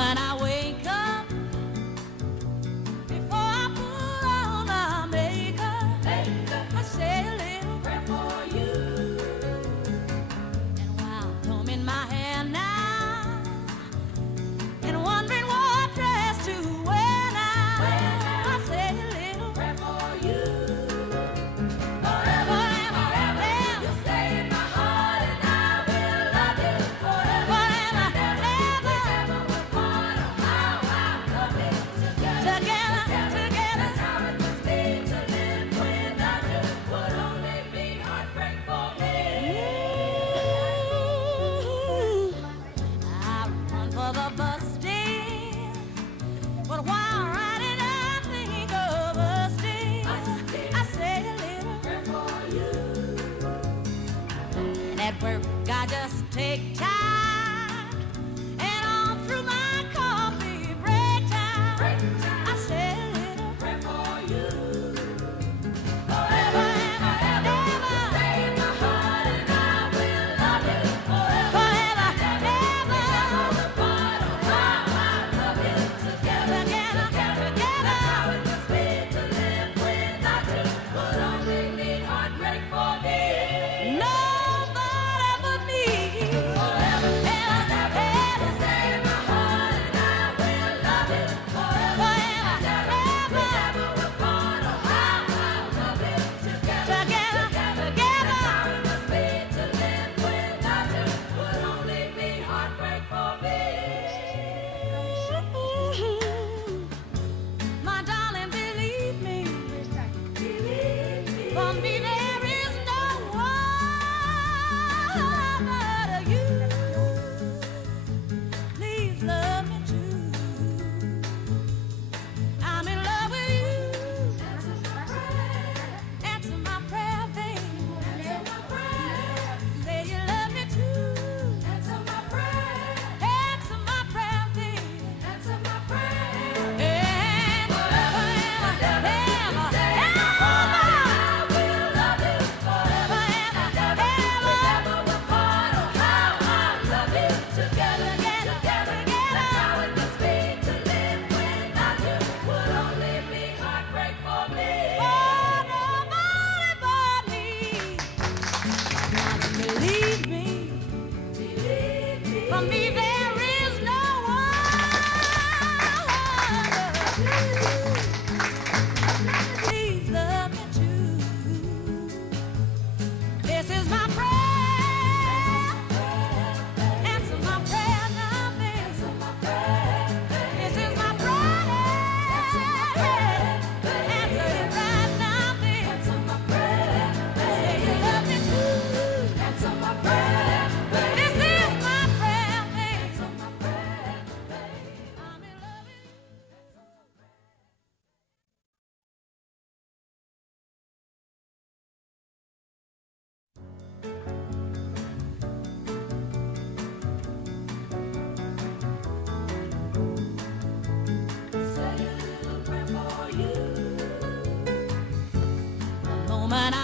moment I wake up, before I put on my makeup, I say a little prayer for you. And while combing my hair now and wondering what dress to wear now, I say a little prayer for you. Forever, forever, you stay in my heart, and I will love you forever. Forever, ever, will part of how I love you together. That's how it must be to live without you. Would only be heartbreak for me. I run for the bus stand, but while riding I think of us days. I say a little prayer for you. And at work I just take time, and all through my coffee break time, I say a little prayer for you. Forever, ever, you stay in my heart, and I will love you forever. Forever, ever, will part of how I love you together. That's how it must be to live without you. Would only mean heartbreak for me. Nobody but me. Forever, ever, you stay in my heart, and I will love you forever. Ever, will part of how I love you together. That's how it must be to live without you. Would only be heartbreak for me. My darling, believe me. For me there is no one but you. Please love me too. I'm in love with you. Answer my prayer, baby. Say you love me too. Answer my prayer, baby. And forever, ever, will love you forever. Ever, will part of how I love you together. That's how it must be to live without you. Would only be heartbreak for me. Nobody but me. Believe me. For me there is no one but you. Please love me too. This is my prayer. Answer my prayer now, baby. This is my prayer. Answer it right now, baby. Say you love me too. Answer my prayer. This is my prayer, baby. I'm in love with you. Say a little prayer for you. The moment